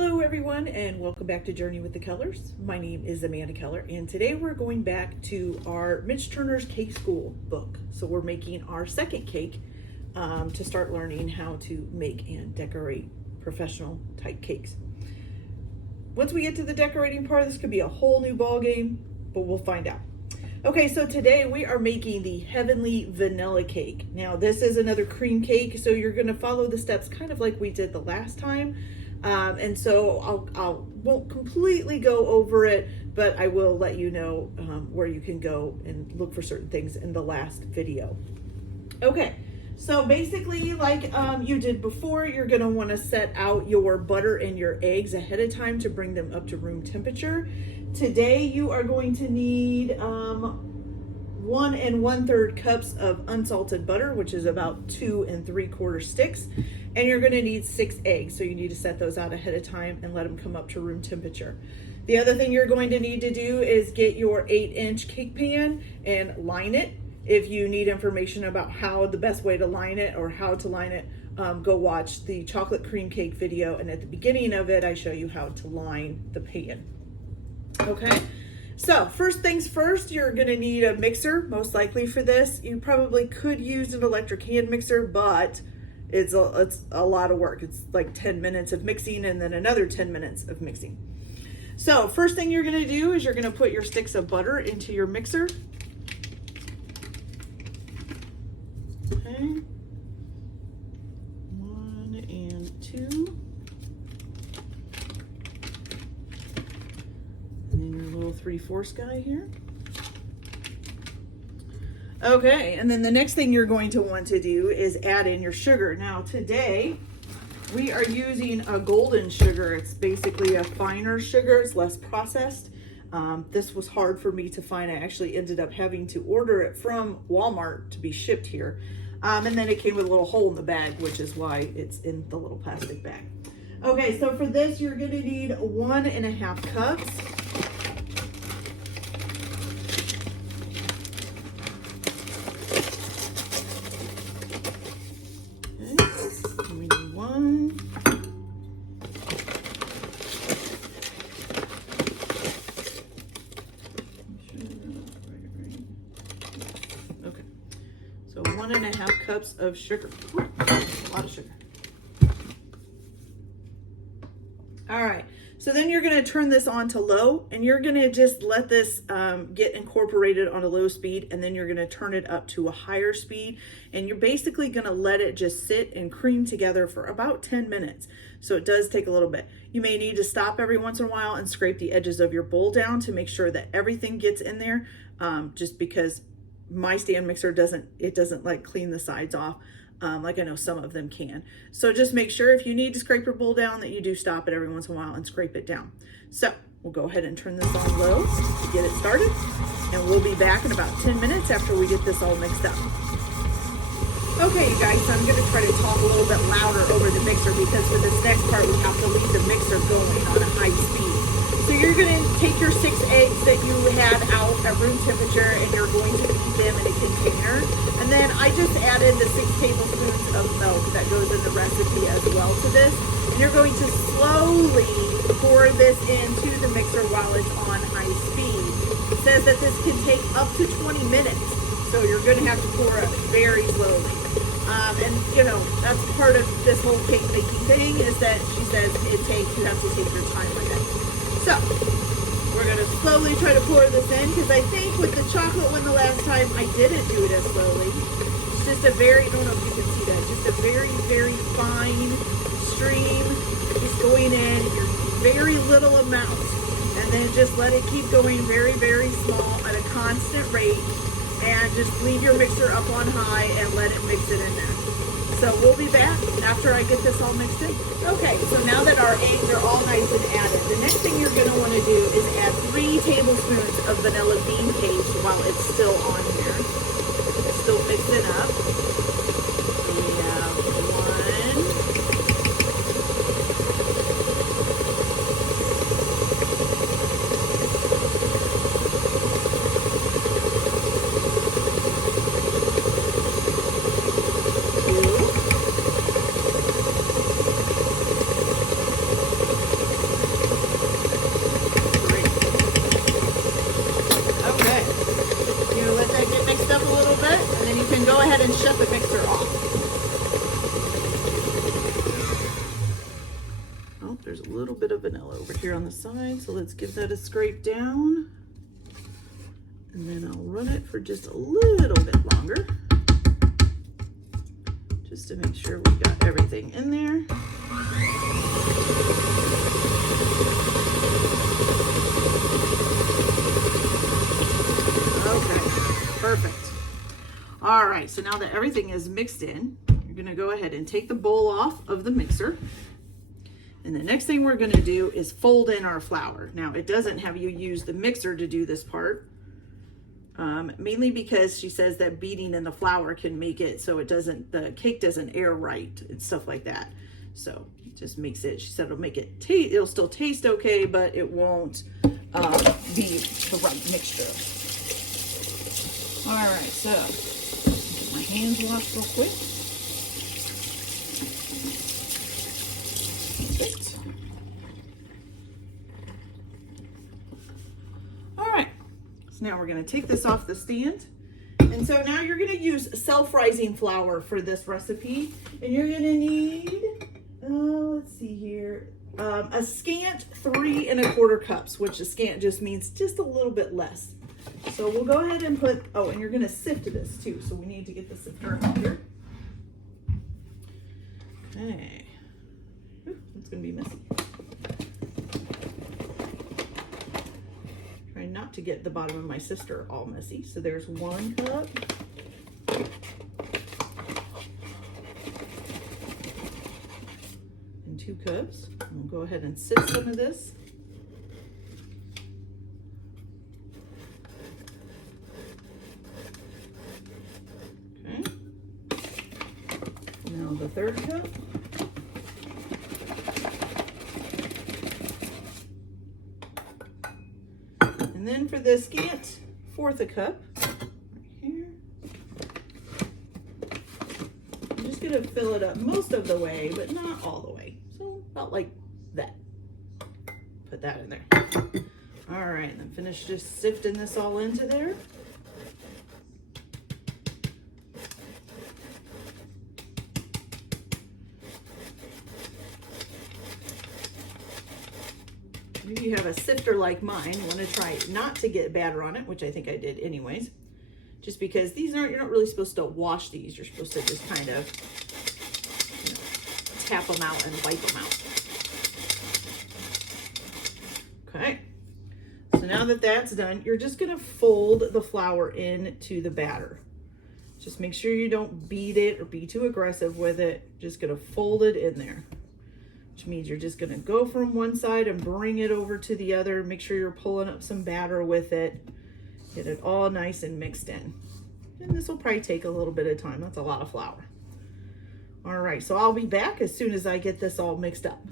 Hello everyone and welcome back to Journey with the Kellers. My name is Amanda Keller and today we're going back to our Mitch Turner's Cake School book. So we're making our second cake to start learning how to make and decorate professional type cakes. Once we get to the decorating part, this could be a whole new ball game, but we'll find out. Okay, so today we are making the Heavenly Vanilla Cake. Now this is another cream cake, so you're gonna follow the steps kind of like we did the last time. And so I won't completely go over it, but I will let you know where you can go and look for certain things in the last video. Okay, so basically like you did before, you're going to want to set out your butter and your eggs ahead of time to bring them up to room temperature. Today you are going to need 1 1/3 cups of unsalted butter, which is about 2 3/4 sticks. And you're going to need 6 eggs, so you need to set those out ahead of time and let them come up to room temperature. The other thing you're going to need to do is get your 8-inch cake pan and line it. If you need information about how the best way to line it or how to line it, go watch the chocolate cream cake video, and at the beginning of it I show you how to line the pan. Okay, so first things first, you're going to need a mixer, most likely for this. You probably could use an electric hand mixer, but it's a lot of work. It's like 10 minutes of mixing and then another 10 minutes of mixing. So first thing you're going to do is you're going to put your sticks of butter into your mixer. Okay. 1 and 2. And then your little 3/4 guy here. Okay, and then the next thing you're going to want to do is add in your sugar. Now today, we are using a golden sugar. It's basically a finer sugar, it's less processed. This was hard for me to find. I actually ended up having to order it from Walmart to be shipped here. And then it came with a little hole in the bag, which is why it's in the little plastic bag. Okay, so for this, you're gonna need 1 1/2 cups. Okay, so 1 1/2 cups of sugar. Ooh, a lot of sugar. All right, so then you're going to turn this on to low, and you're going to just let this get incorporated on a low speed, and then you're going to turn it up to a higher speed, and you're basically going to let it just sit and cream together for about 10 minutes. So it does take a little bit. You may need to stop every once in a while and scrape the edges of your bowl down to make sure that everything gets in there, just because my stand mixer doesn't like clean the sides off. Like I know some of them can. So just make sure if you need to scrape your bowl down that you do stop it every once in a while and scrape it down. So we'll go ahead and turn this on low to get it started. And we'll be back in about 10 minutes after we get this all mixed up. Okay, you guys, so I'm gonna try to talk a little bit louder over the mixer because for this next part, we have to leave the mixer going on a high speed. So you're gonna take your 6 eggs that you had out at room temperature and you're going to beat them in a container. And then I just added the 6 tablespoons of milk that goes in the recipe as well to this. And you're going to slowly pour this into the mixer while it's on high speed. It says that this can take up to 20 minutes. So you're gonna have to pour it very slowly. And you know, that's part of this whole cake making thing is that she says you have to take your time with it. So we're gonna slowly try to pour this in because I think with the chocolate one the last time I didn't do it as slowly. It's just a very, I don't know if you can see that, just a very, very fine stream just going in, very little amount. And then just let it keep going very, very small at a constant rate. And just leave your mixer up on high and let it mix it in there. So we'll be back after I get this all mixed in. Okay, so now that our eggs are all nice and added, the next thing you're gonna wanna do is add 3 tablespoons of vanilla bean paste while it's still on here. Still mixing up. We have 1. Oh, there's a little bit of vanilla over here on the side, so let's give that a scrape down. And then I'll run it for just a little bit longer, just to make sure we got everything in there. Okay, perfect. All right, so now that everything is mixed in, you're gonna go ahead and take the bowl off of the mixer. And the next thing we're gonna do is fold in our flour. Now, it doesn't have you use the mixer to do this part, mainly because she says that beating in the flour can make it so the cake doesn't air right and stuff like that. So it just makes it, she said it'll make it it'll still taste okay, but it won't be the right mixture. All right, so get my hands washed real quick. Perfect. All right, so now we're gonna take this off the stand. And so now you're gonna use self-rising flour for this recipe. And you're gonna need, let's see here, a scant 3 1/4 cups, which a scant just means just a little bit less. So we'll go ahead and put, oh, and you're gonna sift this too. So we need to get the sifter out here. Okay. Ooh, it's gonna be messy. Try not to get the bottom of my sifter all messy. So there's 1 cup. And 2 cups. We'll go ahead and sift some of this. Now the 3rd cup. And then for the scant 1/4 cup, right here. I'm just gonna fill it up most of the way, but not all the way. So about like that. Put that in there. All right, and then finish just sifting this all into there. If you have a sifter like mine, you want to try not to get batter on it, which I think I did anyways, just because you're not really supposed to wash these. You're supposed to just kind of, tap them out and wipe them out. Okay. So now that that's done, you're just going to fold the flour into the batter. Just make sure you don't beat it or be too aggressive with it. Just going to fold it in there. Which means you're just gonna go from one side and bring it over to the other. Make sure you're pulling up some batter with it. Get it all nice and mixed in. And this will probably take a little bit of time. That's a lot of flour. All right, so I'll be back as soon as I get this all mixed up.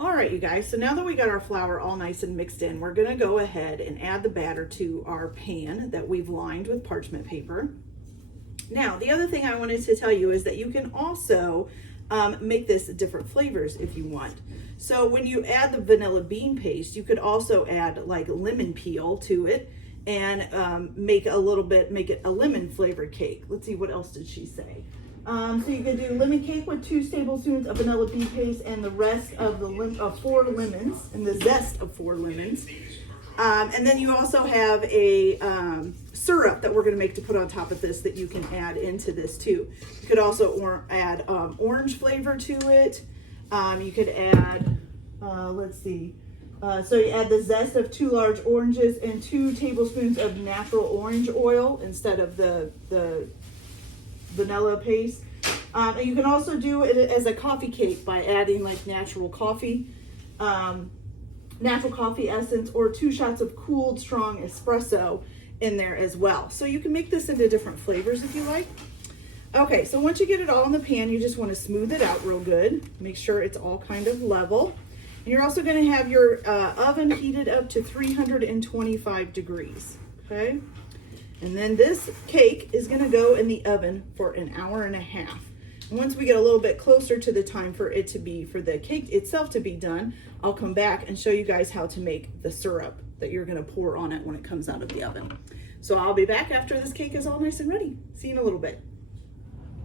All right, you guys, so now that we got our flour all nice and mixed in, we're gonna go ahead and add the batter to our pan that we've lined with parchment paper. Now, the other thing I wanted to tell you is that you can also make this different flavors if you want. So when you add the vanilla bean paste, you could also add like lemon peel to it and make it a lemon flavored cake. Let's see, what else did she say? So you could do lemon cake with 2 tablespoons of vanilla bean paste and the rest of the 4 lemons and the zest of 4 lemons. And then you also have a syrup that we're going to make to put on top of this that you can add into this too. You could also add orange flavor to it. You could add, let's see, so you add the zest of 2 large oranges and 2 tablespoons of natural orange oil instead of the vanilla paste. And you can also do it as a coffee cake by adding like natural coffee essence or 2 shots of cooled strong espresso in there as well. So you can make this into different flavors if you like. Okay, so once you get it all in the pan, you just want to smooth it out real good. Make sure it's all kind of level. And you're also going to have your oven heated up to 325 degrees, okay? And then this cake is going to go in the oven for an hour and a half. And once we get a little bit closer to the time for the cake itself to be done, I'll come back and show you guys how to make the syrup that you're going to pour on it when it comes out of the oven. So I'll be back after this cake is all nice and ready. See you in a little bit.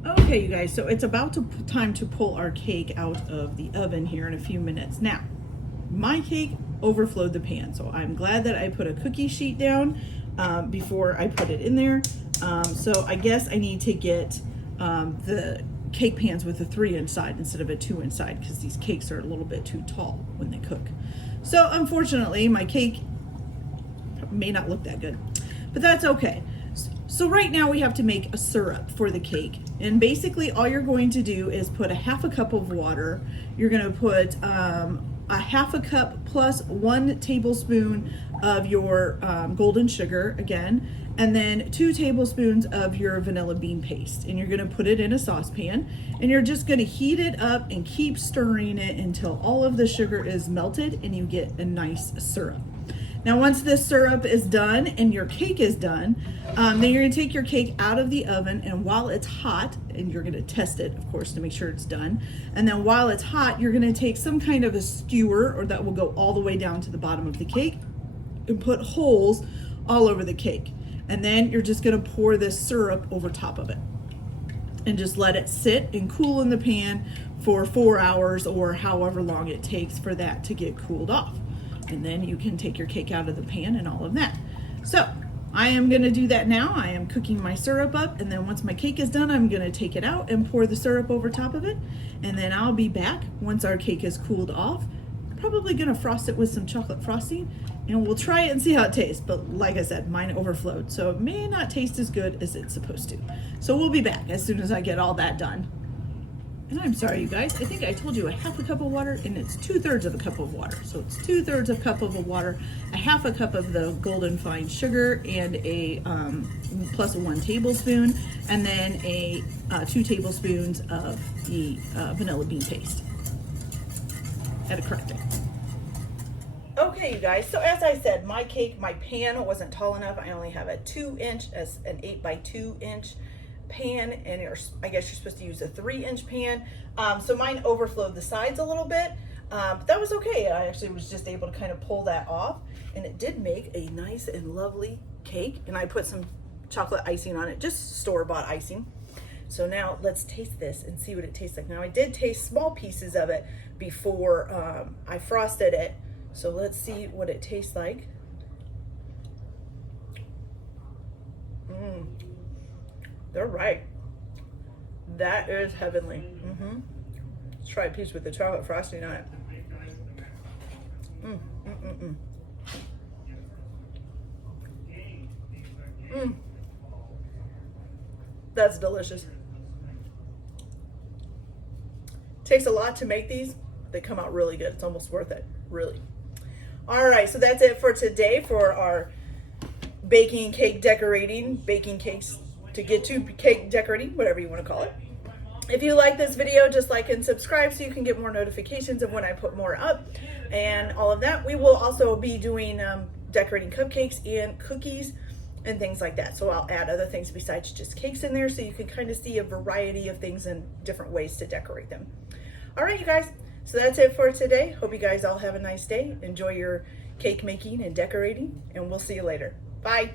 Okay, you guys, so it's about time to pull our cake out of the oven here in a few minutes. Now, my cake overflowed the pan, so I'm glad that I put a cookie sheet down before I put it in there. So I guess I need to get the cake pans with a 3-inch side instead of a 2-inch side, because these cakes are a little bit too tall when they cook. So unfortunately, my cake may not look that good, but that's okay. So right now we have to make a syrup for the cake, and basically all you're going to do is put a half a cup of water. You're going to put a half a cup plus 1 tablespoon of your golden sugar again, and then 2 tablespoons of your vanilla bean paste, and you're going to put it in a saucepan, and you're just going to heat it up and keep stirring it until all of the sugar is melted and you get a nice syrup. Now, once this syrup is done and your cake is done, then you're gonna take your cake out of the oven, and while it's hot, and you're gonna test it, of course, to make sure it's done, and then while it's hot, you're gonna take some kind of a skewer, or that will go all the way down to the bottom of the cake, and put holes all over the cake. And then you're just gonna pour this syrup over top of it, and just let it sit and cool in the pan for 4 hours, or however long it takes for that to get cooled off. And then you can take your cake out of the pan and all of that. So I am going to do that now. I am cooking my syrup up, and then once my cake is done, I'm going to take it out and pour the syrup over top of it, and then I'll be back once our cake is cooled off. Probably going to frost it with some chocolate frosting, and we'll try it and see how it tastes. But like I said, mine overflowed, so it may not taste as good as it's supposed to. So we'll be back as soon as I get all that done. And I'm sorry, you guys, I think I told you a half a cup of water, and it's 2/3 of a cup of water. So it's 2/3 of a cup of water, a half a cup of the golden fine sugar, and a plus 1 tablespoon, and then a 2 tablespoons of the vanilla bean paste. Had to correct it. Okay, you guys, so as I said, my pan wasn't tall enough. I only have a 2-inch, an 8x2-inch pan, and I guess you're supposed to use a 3-inch pan. So mine overflowed the sides a little bit, but that was okay. I actually was just able to kind of pull that off, and it did make a nice and lovely cake. And I put some chocolate icing on it, just store-bought icing. So now let's taste this and see what it tastes like. Now I did taste small pieces of it before I frosted it, so let's see what it tastes like. They're right. That is heavenly. Let's try a piece with the chocolate frosting on it. That's delicious. Takes a lot to make these. They come out really good. It's almost worth it, really. All right, so that's it for today for our baking cake decorating, baking cakes to get to cake decorating, whatever you want to call it. If you like this video, just like and subscribe so you can get more notifications of when I put more up and all of that. We will also be doing decorating cupcakes and cookies and things like that. So I'll add other things besides just cakes in there, so you can kind of see a variety of things and different ways to decorate them. All right, you guys, so that's it for today. Hope you guys all have a nice day. Enjoy your cake making and decorating, and we'll see you later. Bye.